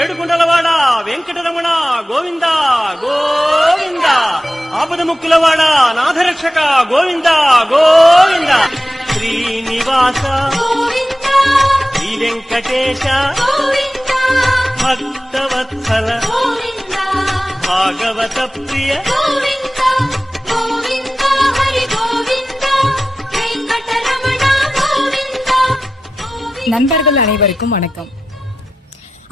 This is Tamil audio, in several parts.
ఏడుకుంటలవాడ వెంకటరమణ గోవింద గోవింద ఆపద ముక్కులవాడ నాథరక్షక గోవింద గోవింద శ్రీనివాస గోవింద శ్రీ వెంకటేశ గోవింద భక్తవత్సల గోవింద భాగవత ప్రియ గోవింద గోవింద హరి గోవింద వెంకటరమణ గోవింద గోవింద நண்பர்கள் அனைவருக்கும் வணக்கம்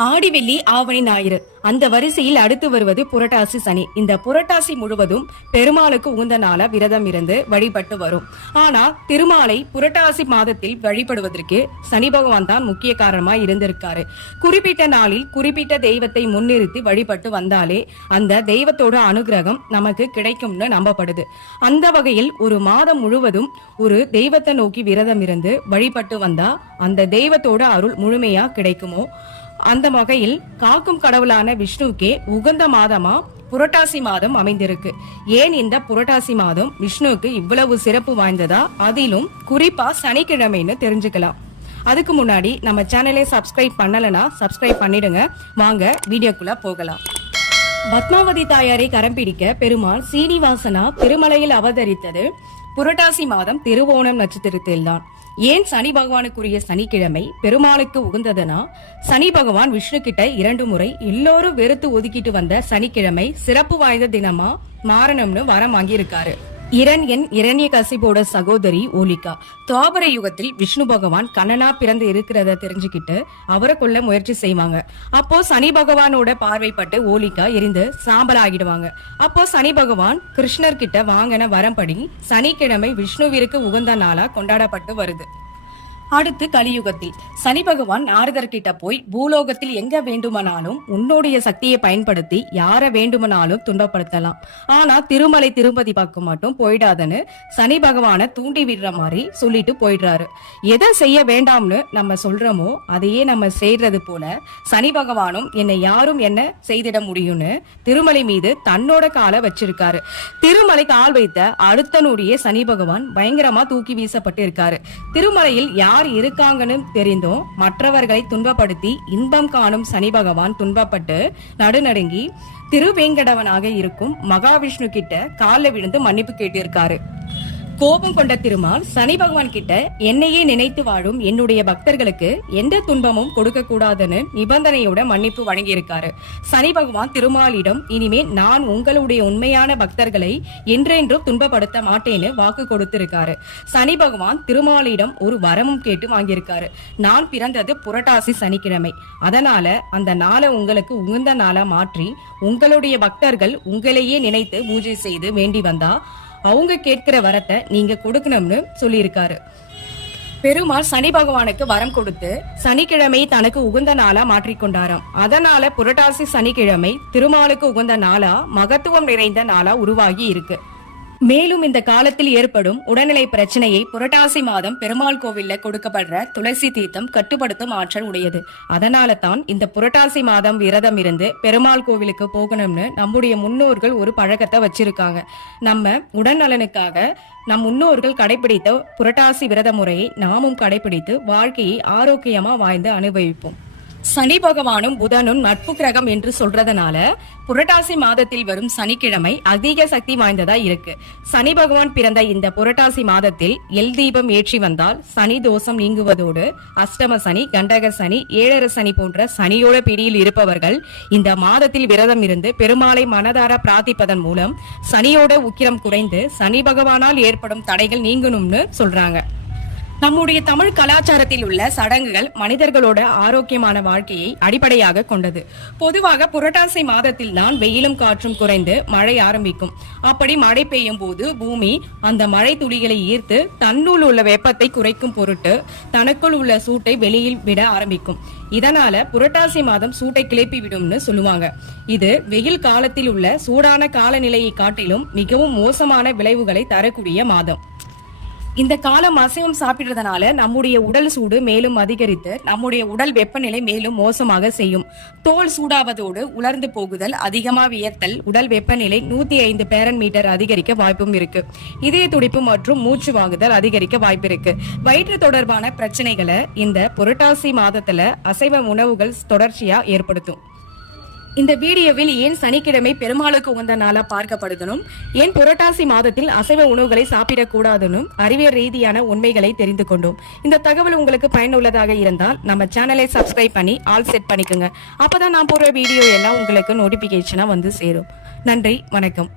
ஆடி வெள்ளி ஆவணி ஞாயிறு. அந்த வரிசையில் அடுத்து வருவது புரட்டாசி சனி. இந்த புரட்டாசி முழுவதும் பெருமாளுக்கு உகந்த நாள விரதம் இருந்து வழிபட்டு வரும். ஆனா திருமாலை புரட்டாசி மாதத்தில் வழிபடுவதற்கு சனி பகவான் தான் முக்கிய காரணமா இருந்திருக்காரு. குறிப்பிட்ட நாளில் குறிப்பிட்ட தெய்வத்தை முன்னிறுத்தி வழிபட்டு வந்தாலே அந்த தெய்வத்தோட அனுகிரகம் நமக்கு கிடைக்கும்னு நம்பப்படுது. அந்த வகையில் ஒரு மாதம் முழுவதும் ஒரு தெய்வத்தை நோக்கி விரதம் இருந்து வழிபட்டு வந்தா அந்த தெய்வத்தோட அருள் முழுமையா கிடைக்குமோ? அந்த வகையில் காக்கும் கடவுளான விஷ்ணுவுக்கே உகந்த மாதமா புரட்டாசி மாதம் அமைந்திருக்கு. ஏன் இந்த புரட்டாசி மாதம்? விஷ்ணுவுக்கு இவ்வளவு சிறப்பு வாய்ந்ததா? அதிலும் குறிப்பா சனிக்கிழமைன்னு தெரிஞ்சுக்கலாம். அதுக்கு முன்னாடி நம்ம சேனலை சப்ஸ்கிரைப் பண்ணலனா சப்ஸ்கிரைப் பண்ணிடுங்க. வாங்க வீடியோக்குள்ள போகலாம். பத்மாவதி தாயாரை கரம் பிடிக்க பெருமாள் சீனிவாசனா திருமலையில் அவதரித்தது புரட்டாசி மாதம் திருவோணம் நட்சத்திரத்தில் தான் ஏன் சனி பகவானுக்குரிய சனிக்கிழமை பெருமாளுக்கு உகந்ததுனா சனி பகவான் விஷ்ணு கிட்ட இரண்டு முறை எல்லோரும் வெறுத்து ஒதுக்கிட்டு வந்த சனிக்கிழமை சிறப்பு வாய்ந்த தினமா மாறணும்னு வரம் வாங்கியிருக்காரு. இரண்யன் இரண்ய கசிபோட சகோதரி ஓலிகா. துவாபர யுகத்தில் விஷ்ணு பகவான் கண்ணனா பிறந்து இருக்கிறத தெரிஞ்சுக்கிட்டு அவரை கொல்ல முயற்சி செய்வாங்க. அப்போ சனி பகவானோட பார்வைப்பட்டு ஓலிகா எரிந்து சாம்பல் ஆகிடுவாங்க அப்போ சனி பகவான் கிருஷ்ணர் கிட்ட வாங்கின வரம்படி சனிக்கிழமை விஷ்ணுவிற்கு உகந்த நாளா கொண்டாடப்பட்டு வருது. அடுத்து கலியுகத்தில் சனி பகவான் நாரதர் கிட்ட போய் பூலோகத்தில் எங்க வேண்டுமானாலும் உன்னுடைய சக்தியை பயன்படுத்தி யார வேண்டுமானாலும் துன்பப்படுத்தலாம். ஆனா திருமலை திருப்பதி பக்கம் மட்டும் போயிடாதன்னு சனி பகவான தூண்டி விடுற மாதிரி சொல்லிட்டு போயிடுறாரு. எதை செய்ய வேண்டாம்னு நம்ம சொல்றோமோ அதையே நம்ம செய்யறது போல சனி பகவானும் என்னை யாரும் என்ன செய்திட முடியும்னு திருமலை மீது தன்னோட காலை வச்சிருக்காரு. திருமலை கால் வைத்த அடுத்த நொடியே சனி பகவான் பயங்கரமா தூக்கி வீசப்பட்டு இருக்காரு. திருமலையில் யார் இருக்காங்கன்னு தெரிந்தும் மற்றவர்களை துன்பப்படுத்தி இன்பம் காணும் சனி பகவான் துன்பப்பட்டு நடுநடுங்கி திருவேங்கடவனாக இருக்கும் மகாவிஷ்ணு கிட்ட காலில் விழுந்து மன்னிப்பு கேட்டிருக்காரு. கோபம் கொண்ட திருமால் சனி பகவான் கிட்ட என்னையே நினைத்து வாழும் என்னுடைய பக்தர்களுக்கு எந்த துன்பமும் கொடுக்க கூடாதுன்னு நிபந்தனையோட மன்னிப்பு வழங்கியிருக்காரு. சனி பகவான் திருமாலிடம் இனிமே நான் உங்களுடைய உண்மையான பக்தர்களை என்றென்றும் துன்பப்படுத்த மாட்டேன்னு வாக்கு கொடுத்திருக்காரு. சனி பகவான் திருமாலிடம் ஒரு வரமும் கேட்டு வாங்கியிருக்காரு. நான் பிறந்தது புரட்டாசி சனிக்கிழமை. அதனால அந்த நாளை உங்களுக்கு உகந்த நாளா மாற்றி உங்களுடைய பக்தர்கள் உங்களையே நினைத்து பூஜை செய்து வேண்டி வந்தா அவங்க கேட்கிற வரத்தை நீங்க கொடுக்கணும்னு சொல்லியிருக்காரு. பெருமாள் சனி பகவானுக்கு வரம் கொடுத்து சனிக்கிழமை தனக்கு உகந்த நாளா மாற்றிக்கொண்டாராம். அதனால புரட்டாசி சனிக்கிழமை திருமாலுக்கு உகந்த நாளா மகத்துவம் நிறைந்த நாளா உருவாகி இருக்கு. மேலும் இந்த காலத்தில் ஏற்படும் உடல்நிலை பிரச்சனையை புரட்டாசி மாதம் பெருமாள் கோவில்ல கொடுக்கப்படுற துளசி தீர்த்தம் கட்டுப்படுத்தும் ஆற்றல் உடையது. அதனால தான் இந்த புரட்டாசி மாதம் விரதம் இருந்து பெருமாள் கோவிலுக்கு போகணும்னு நம்முடைய முன்னோர்கள் ஒரு பழக்கத்தை வச்சிருக்காங்க. நம்ம உடல்நலனுக்காக நம் முன்னோர்கள் கடைபிடித்த புரட்டாசி விரத முறையை நாமும் கடைபிடித்து வாழ்க்கையை ஆரோக்கியமா வாழ்ந்து அனுபவிப்போம். சனி பகவானும் புதனும் நட்பு கிரகம் என்று சொல்றதுனால புரட்டாசி மாதத்தில் வரும் சனிக்கிழமை அதிக சக்தி வாய்ந்ததா இருக்கு. சனி பகவான் பிறந்த இந்த புரட்டாசி மாதத்தில் எல் தீபம் ஏற்றி வந்தால் சனி தோஷம் நீங்குவதோடு அஷ்டம சனி கண்டக சனி ஏழர சனி போன்ற சனியோட பிடியில் இருப்பவர்கள் இந்த மாதத்தில் விரதம் இருந்து பெருமாளை மனதார பிரார்த்திப்பதன் மூலம் சனியோட உக்கிரம் குறைந்து சனி பகவானால் ஏற்படும் தடைகள் நீங்கணும்னு சொல்றாங்க. நம்முடைய தமிழ் கலாச்சாரத்தில் உள்ள சடங்குகள் மனிதர்களோட ஆரோக்கியமான வாழ்க்கையை அடிப்படையாக கொண்டது. பொதுவாக புரட்டாசி மாதத்தில் தான் வெயிலும் காற்றும் குறைந்து மழை ஆரம்பிக்கும். அப்படி மழை பெய்யும் போது பூமி அந்த மழை துளிகளை ஈர்த்து தன்னுள் உள்ள வெப்பத்தை குறைக்கும் பொருட்டு தனக்குள் உள்ள சூட்டை வெளியில் விட ஆரம்பிக்கும். இதனால புரட்டாசி மாதம் சூட்டை கிளப்பி விடும்னு சொல்லுவாங்க. இது வெயில் காலத்தில் உள்ள சூடான காலநிலையை காட்டிலும் மிகவும் மோசமான விளைவுகளை தரக்கூடிய மாதம். இந்த காலம் அசைவம் சாப்பிடுறதுனால நம்முடைய உடல் சூடு மேலும் அதிகரித்து நம்முடைய உடல் வெப்பநிலை மேலும் மோசமாக செய்யும். தோல் சூடாவதோடு உலர்ந்து போகுதல் அதிகமாக வியர்த்தல் உடல் வெப்பநிலை நூத்தி ஐந்து பேரன் மீட்டர் அதிகரிக்க வாய்ப்பும் இருக்கு. இதய துடிப்பு மற்றும் மூச்சு வாங்குதல் அதிகரிக்க வாய்ப்பு இருக்கு. வயிற்று தொடர்பான பிரச்சனைகளை இந்த புரட்டாசி மாதத்துல அசைவ உணவுகள் தொடர்ச்சியா ஏற்படுத்தும். இந்த வீடியோவில் ஏன் சனிக்கிழமை பெருமாளுக்கு உகந்த நாளா பார்க்கப்படுதனும்? ஏன் புரட்டாசி மாதத்தில் அசைவ உணவுகளை சாப்பிடக்கூடாதுன்னும் அறிவியல் ரீதியான உண்மைகளை தெரிந்து கொண்டோம். இந்த தகவல் உங்களுக்கு பயனுள்ளதாக இருந்தால் நம்ம சேனலை சப்ஸ்கிரைப் பண்ணி ஆல் செட் பண்ணிக்கோங்க. அப்பதான் நான் போடுற வீடியோ எல்லாம் உங்களுக்கு நோட்டிபிகேஷனா வந்து சேரும். நன்றி வணக்கம்.